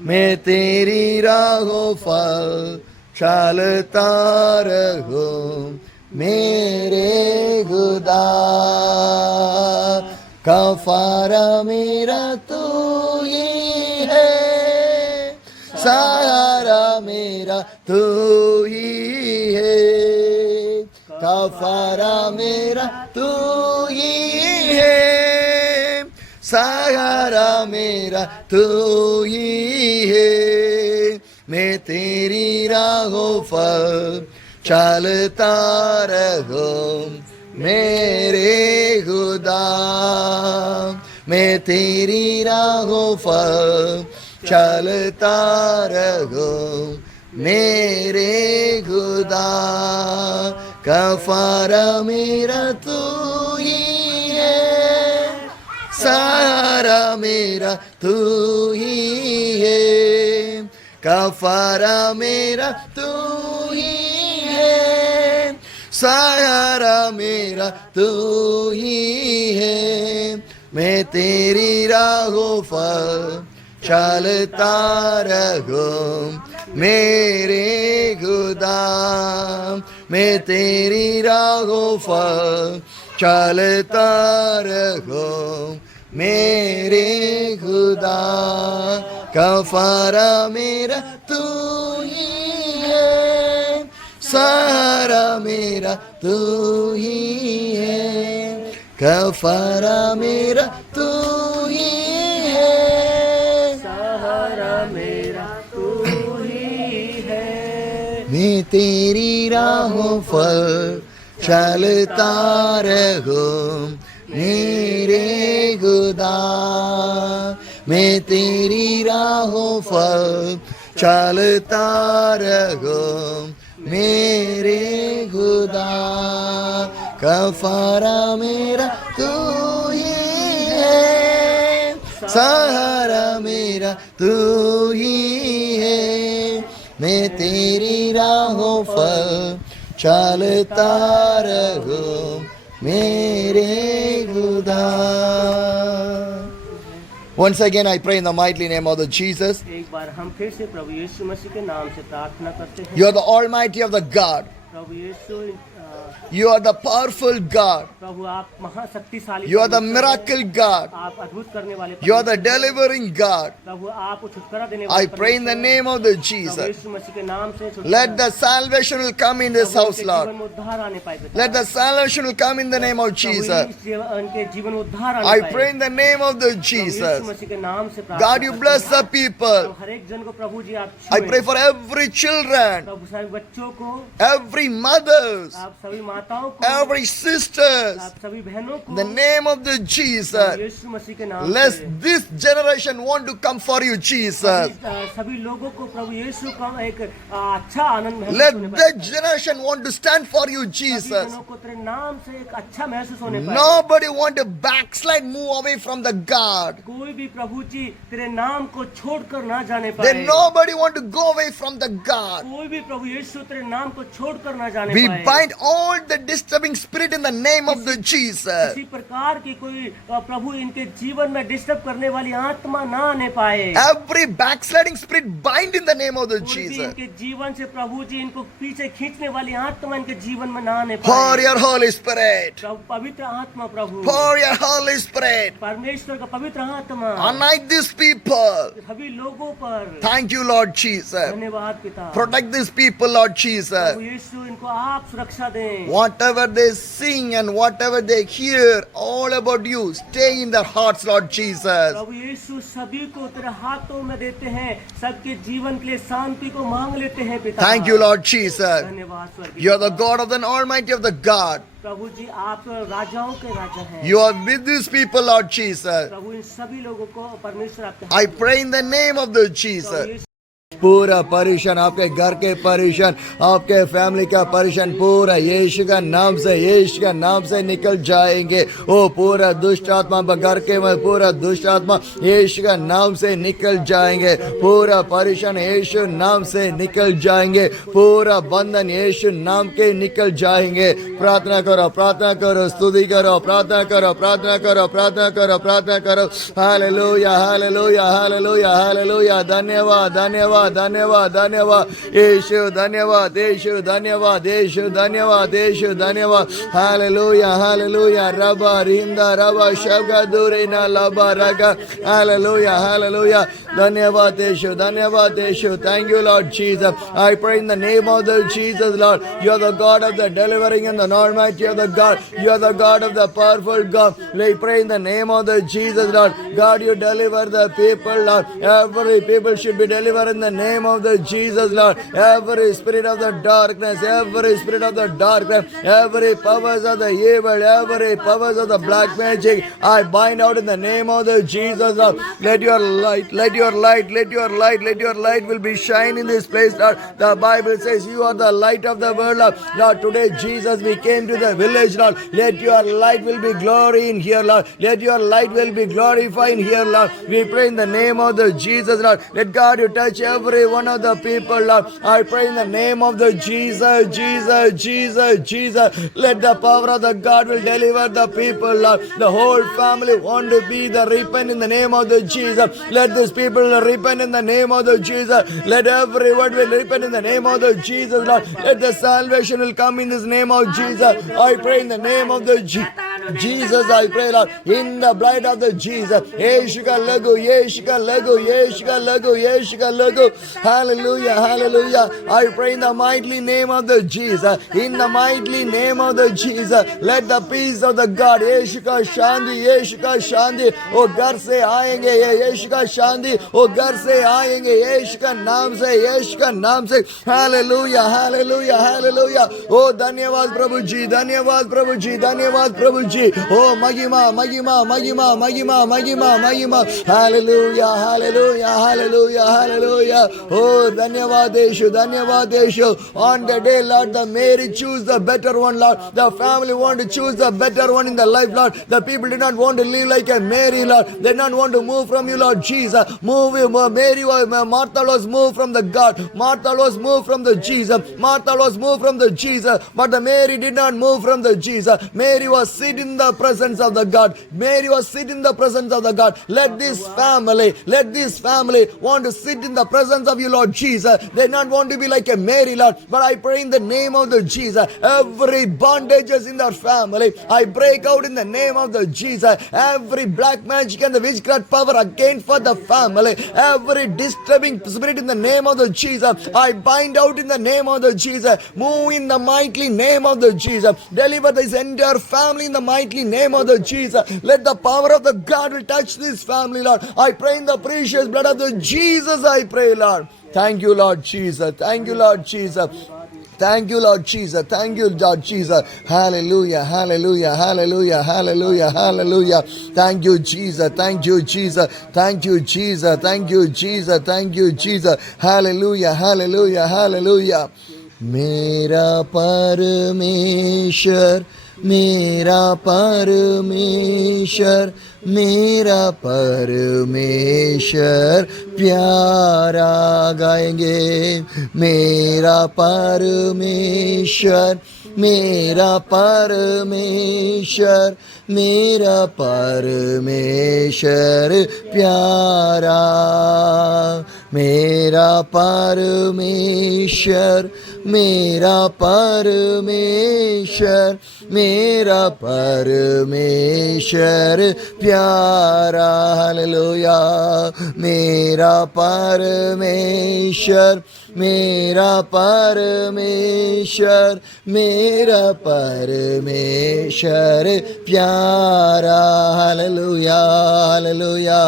मैं तेरी राहों पर चलता रहूं मेरे खुदा। कफारा मेरा तू ही है, सहारा मेरा तू ही है। कफारा मेरा तू ही है, सहारा मेरा तू ही है। मैं तेरी राहों पर चलता रहूं मेरे खुदा। मैं तेरी राहों पर चलता रहूं मेरे खुदा। कफारा मेरा तू ही है, सहारा मेरा तू ही है। कफारा मेरा तू ही है, सहारा मेरा तू ही है। मैं तेरी राहों पर चलता रहूं मेरे खुदा। मैं तेरी राहों पर चलता रहूं मेरे खुदा। कफारा मेरा तू ही है, सहारा मेरा तू ही है। कफारा मेरा तू ही है, सहारा मेरा तू ही है। मैं तेरी राहों पर चलता रहूं मेरे खुदा। मैं तेरी राहों पर चलता रहूं मेरे खुदा। कफारा मेरा तू ही है, सहारा मेरा तू ही है। मैं तेरी राहों पर चलता रहूं मेरे खुदा। Once again, I pray in the mighty name of the Jesus. एक बार हम फिर से प्रभु यीशु मसीह के नाम से प्रार्थना करते हैं। You are the Almighty of the God. Prabhu Yeshu, You are the powerful God. प्रभु आप महाशक्तिशाली, You are the miracle God. आप अद्भुत करने वाले, You are the delivering God. प्रभु आप छुटकारा देने I वाले। pray in the name of the Prabhu Jesus. यीशु मसीह के नाम से Let the salvation will come in this house, Lord. जीवन में उद्धार आने पाए पिता। Let the salvation will come in the name of Prabhu Jesus. उनके जीवन में उद्धार आने I पाए। pray in the name of the Prabhu Yeshu Jesus. मसीह के नाम से प्रार्थना God, you करते bless हैं। the people. हर एक जन को प्रभु जी आप I छुएं। pray for every children, प्रभु सभी बच्चों को, every mothers, आप सभी माताओं को, every sisters. आप सभी बहनों को, In the name of the Prabhu Jesus. यीशु मसीह के नाम Let से this generation want to come for you, Jesus. सभी लोगों को प्रभु यीशु का एक अच्छा आनंद महसूस Let होने that पाए। generation want to stand for you, सभी Jesus. जनों को तेरे नाम से एक अच्छा महसूस होने पाए। Nobody want to backslide, move away from the God. कोई भी प्रभु जी तेरे नाम को छोड़कर ना जाने पाए। Then nobody want to go away from the God. कोई भी प्रभु यीशु तेरे नाम को छोड़कर ना जाने We पाए। bind all the disturbing spirit in the name of the Jesus. किसी प्रकार की कोई प्रभु इनके जीवन में डिस्टर्ब करने वाली आत्मा ना आने पाए। Every backsliding spirit bind in the name of the कोई भी Jesus. इनके जीवन से प्रभु जी इनको पीछे खींचने वाली आत्मा इनके जीवन में ना आने Pour पाए। your Holy Spirit. प्रभु पवित्र आत्मा, प्रभु Pour your Holy Spirit. परमेश्वर का पवित्र आत्मा Anoint these people. सभी लोगों पर। Thank you, Lord Jesus. धन्यवाद पिता। Protect these people, Lord Prabhu Jesus. यीशु इनको आप सुरक्षा दें। Whatever they sing and whatever they hear, all about you, stay in their hearts, Lord Jesus. प्रभु यीशु सभी को तेरे हाथों में देते हैं, सबके जीवन के लिए शांति को मांग लेते हैं पिता। Thank you, Lord Jesus. धन्यवाद स्वर्गीय You are the पिता। God of the Almighty of the God. प्रभु जी आप राजाओं के राजा हैं। You are with these people, Lord Jesus. प्रभु इन सभी लोगों को परमेश्वर आपके I हाथ में- pray in the name of the Prabhu Jesus. यीशु पूरा परेशान, आपके घर के परेशान, आपके फैमिली का परेशान पूरा यीशु का नाम से, यीशु का नाम से निकल जाएंगे। वो पूरा दुष्ट आत्मा घर के में पूरा दुष्ट आत्मा यीशु का नाम से निकल जाएंगे। पूरा परेशान यीशु नाम से निकल जाएंगे। पूरा बंधन यीशु नाम के निकल जाएंगे। प्रार्थना करो, प्रार्थना करो, स्तुति करो, प्रार्थना करो, प्रार्थना करो, प्रार्थना करो, प्रार्थना करो। Hallelujah, hallelujah, hallelujah, hallelujah. धन्यवाद, धन्यवाद, धन्यवाद, धन्यवाद यीशु, धन्यवाद यीशु, धन्यवाद यीशु, धन्यवाद यीशु, धन्यवाद। Hallelujah, hallelujah. रबा रिंदा रबा शगा दूरेना लबा रगा। Hallelujah, hallelujah. धन्यवाद यीशु, धन्यवाद यीशु। Thank you, Lord Jesus. I pray in the name of the Jesus, Lord. You are the God of the delivering and the Almighty. You are the God. You are the God of the powerful God. We pray in the name of the Jesus, Lord. God, you deliver the people, Lord. Every people should be delivered in the name of the Jesus, Lord. Every spirit of the darkness, every spirit of the darkness, every powers of the evil, every powers of the black magic, I bind out in the name of the Jesus, Lord. Let your light, let your light, let your light, let your light will be shine in this place, Lord. The Bible says you are the light of the world, Lord. Lord, today Jesus, we came to the village, Lord. Let your light will be glory in here, Lord. Let your light will be glorified here, Lord. We pray in the name of the Jesus, Lord. Let God you touch every one of the people, Lord. I pray in the name of the Jesus, Jesus, Jesus, Jesus. Let the power of the God will deliver the people, Lord. The whole family want to be the repent in the name of the Jesus. Let these people repent in the name of the Jesus. Let everyone will repent in the name of the Jesus, Lord. Let the salvation will come in this name of Jesus. I pray in the name of the Jesus, I pray, Lord, in the blood of the Jesus. Yeshuka lagu, Yeshuka lagu, Yeshuka lagu, Yeshuka lagu. Hallelujah, hallelujah. I pray in the mighty name of the Jesus. In the mighty name of the Jesus. Let the peace of the God, Yeshuka Shanti, Yeshuka Shanti. O घर से आएंगे ये यीशु का शांति, ओ घर से आएंगे यीशु का नाम से, यीशु का नाम से। Hallelujah, hallelujah, hallelujah. ओ धन्यवाद प्रभु जी, धन्यवाद प्रभु जी, धन्यवाद प्रभु जी। ओ महिमा, महिमा, महिमा, महिमा, महिमा, महिमा। Hallelujah, hallelujah, hallelujah, hallelujah. ओ धन्यवाद यीशु, धन्यवाद यीशु। On the day, Lord, the Mary choose the better one, Lord. The family want to choose the better one in the life, Lord. The people did not want to live like a Mary, Lord. They did not want to move from you, Lord Jesus. Mary was, Martha was moved from the God. Martha was moved from the Jesus. Martha was moved from the Jesus. But the Mary did not move from the Jesus. Mary was sitting in the presence of the God. Mary was sitting in the presence of the God. Let this family want to sit in the presence of you, Lord Jesus. They not want to be like a Mary, Lord. But I pray in the name of the Jesus. Every bondages in their family, I break out in the name of the Jesus. Every black magic and the witchcraft power against for the family, every disturbing spirit in the name of the Jesus, I bind out in the name of the Jesus. Move in the mighty name of the Jesus. Deliver this entire family in the mighty name of the Jesus. Let the power of the God will touch this family, Lord. I pray in the precious blood of the Jesus, I pray, Lord. Thank you, Lord Jesus. Thank you, Lord Jesus. Thank you, Lord Jesus. Thank you, Lord Jesus. Hallelujah, hallelujah, hallelujah, hallelujah, hallelujah. Thank you, Jesus. Thank you, Jesus. Thank you, Jesus. Thank you, Jesus. Thank you, Jesus. Hallelujah, hallelujah, hallelujah. मेरा परमेश्वर, मेरा परमेश्वर, मेरा परमेश्वर प्यारा गाएंगे। मेरा परमेश्वर, मेरा परमेश्वर, मेरा परमेश्वर प्यारा। मेरा परमेश्वर, मेरा परमेश्वर, मेरा परमेश्वर प्यारा। हालेलुया। मेरा परमेश्वर, मेरा परमेश्वर, मेरा परमेश्वर प्यारा। Hallelujah, hallelujah.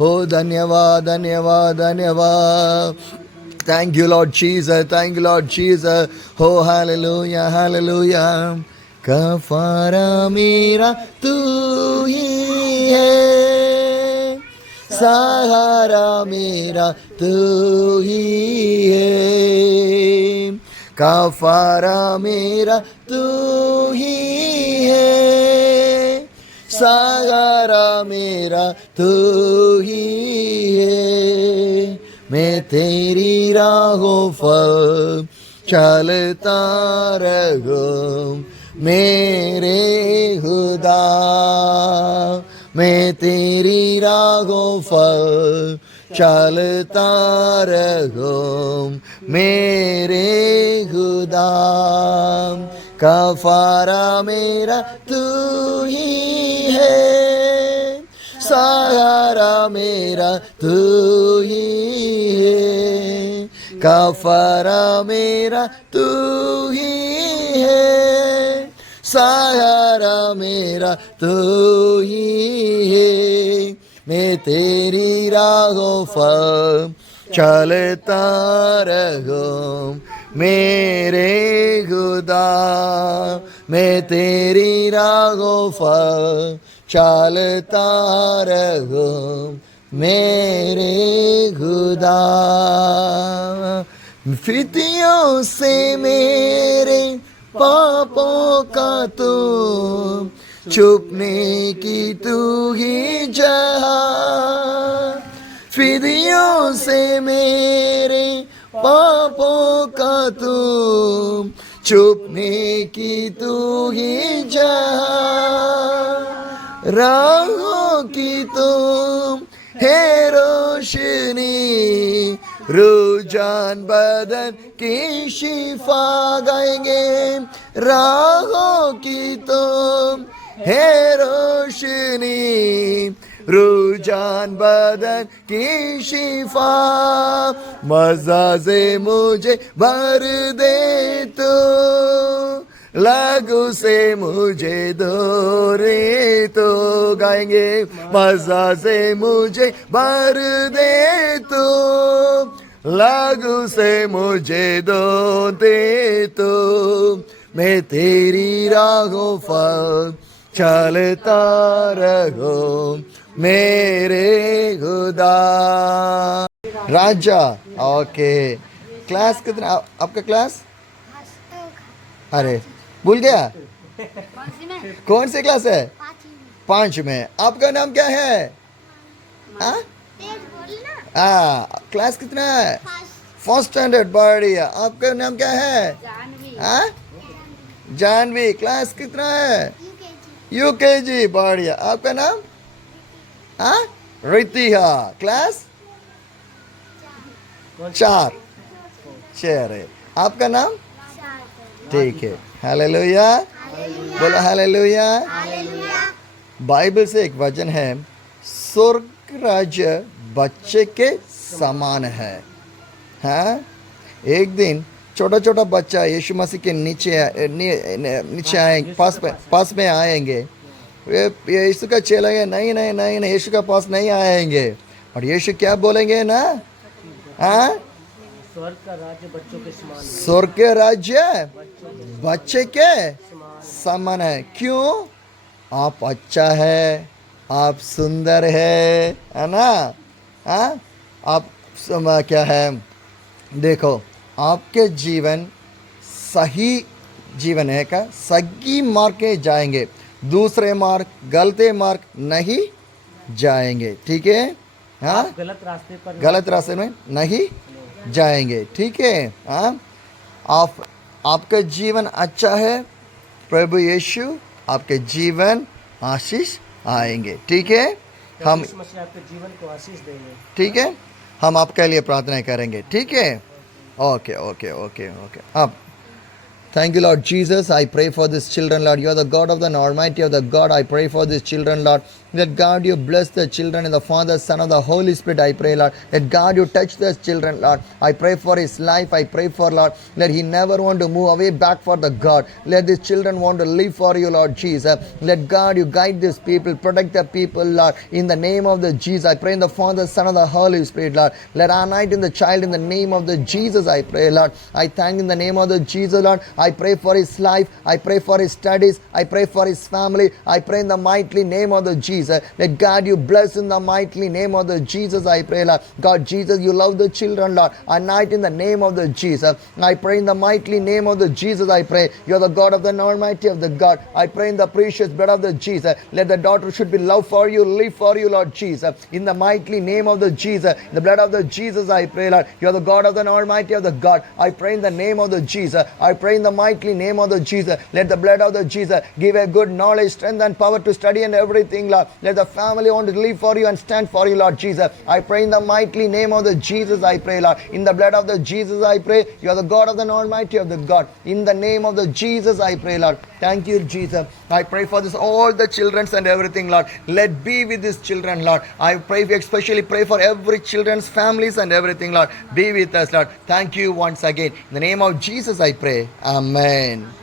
ओ धन्यवाद, धन्यवाद, धन्यवाद। Thank you, Lord Jesus. Thank you, Lord Jesus. Oh, hallelujah, hallelujah. कफारा मेरा तू ही है, सहारा मेरा तू ही है, कफारा मेरा तू ही है, सहारा मेरा तू ही है। मैं तेरी राहों पर चलता रहूं मेरे खुदा, मैं तेरी राहों पर चलता रहूं मेरे खुदा, कफारा मेरा तू ही है, सहारा मेरा तू ही है, कफारा मेरा तू ही है, सहारा मेरा तू ही है। मैं तेरी राहों पर चलता रहूं मेरे खुदा, मैं तेरी राहों पर चलता रहूं मेरे खुदा। फितियों से मेरे पापों का तू छुपने की तू ही जगह, फिदियों से मेरे पापों का तू छुपने की तू ही जगह, राहों की तुम है रोशनी, रुझान बदन की शिफा गाएंगे, राहों की तुम है रोशनी, रुझान बदन की शिफा, मज़ा से मुझे भर दे तो, लागू से मुझे दोरे तो गाएंगे, मज़ा से मुझे भर दे तो, लागू से मुझे दो दे तो, मैं तेरी राहों पर चलता रहूं मेरे खुदा। राजा, ओके। क्लास कितना आपका क्लास? अरे भूल गया, कौन सी क्लास है? 5 में। आपका नाम क्या है? क्लास कितना है? फर्स्ट स्टैंडर्ड, बढ़िया। आपका नाम क्या है? जानवी। क्लास कितना है? यूकेजी, बढ़िया। आपका नाम? रितिहा। क्लास 4 है। आपका नाम? ठीक है। हालेलुया, बोलो हालेलुया। बाइबल से एक वचन है, स्वर्ग राज्य बच्चे के समान है। हाँ, एक दिन छोटा छोटा बच्चा यीशु मसीह के नीचे आएंगे, पास में आएंगे। यीशु का चेला है, नहीं नहीं नहीं नहीं, यीशु का पास नहीं आएंगे। और यीशु क्या बोलेंगे ना? स्वर्ग का राज्य बच्चों के समान है। स्वर्ग के राज्य बच्चे के समान है। क्यों? आप अच्छा है, आप सुंदर है ना? आप क्या है? देखो, आपके जीवन सही जीवन है का? सही मार्ग के जाएंगे, दूसरे मार्ग, गलते मार्ग नहीं जाएंगे। ठीक है? हाँ, गलत रास्ते में नहीं जाएंगे। ठीक है? हाँ, आपका जीवन अच्छा है, प्रभु यीशु आपके जीवन आशीष आएंगे। ठीक है? हम आपके जीवन को आशीष देंगे। ठीक है? हम आपके लिए प्रार्थना करेंगे। ठीक है? Okay okay okay okay. अब thank you, Lord Jesus. I pray for these children, Lord. You are the God of the Almighty of the God. I pray for these children, Lord. That God, you bless the children in the Father, Son, of the Holy Spirit. I pray, Lord. That God, you touch these children, Lord. I pray for his life. I pray for, Lord, that he never want to move away back for the God. Let these children want to live for you, Lord Jesus. Let God, you guide these people, protect the people, Lord. In the name of the Jesus, I pray in the Father, Son, of the Holy Spirit, Lord. Let anoint in the child in the name of the Jesus. I pray, Lord. I thank in the name of the Jesus, Lord. I pray for his life. I pray for his studies. I pray for his family. I pray in the mighty name of the Jesus. Jesus. Let God you bless in the mighty name of the Jesus, I pray, Lord. God, Jesus, you love the children, Lord. Anoint in the name of the Jesus. I pray in the mighty name of the Jesus, I pray. You are the God of the Almighty of the God. I pray in the precious blood of the Jesus. Let the daughter should be loved for you, live for you, Lord Jesus. In the mighty name of the Jesus, the blood of the Jesus, I pray, Lord. You are the God of the Almighty of the God. I pray in the name of the Jesus. I pray in the mighty name of the Jesus. Let the blood of the Jesus give a good knowledge, strength, and power to study and everything, Lord. Let the family want to live for you and stand for you, Lord Jesus. I pray in the mighty name of the Jesus, I pray, Lord. In the blood of the Jesus, I pray. You are the God of the Almighty of the God. In the name of the Jesus, I pray, Lord. Thank you, Jesus. I pray for this, all the children and everything, Lord. Let be with these children, Lord. I pray, especially pray for every children's families and everything, Lord. Be with us, Lord. Thank you once again. In the name of Jesus, I pray. Amen.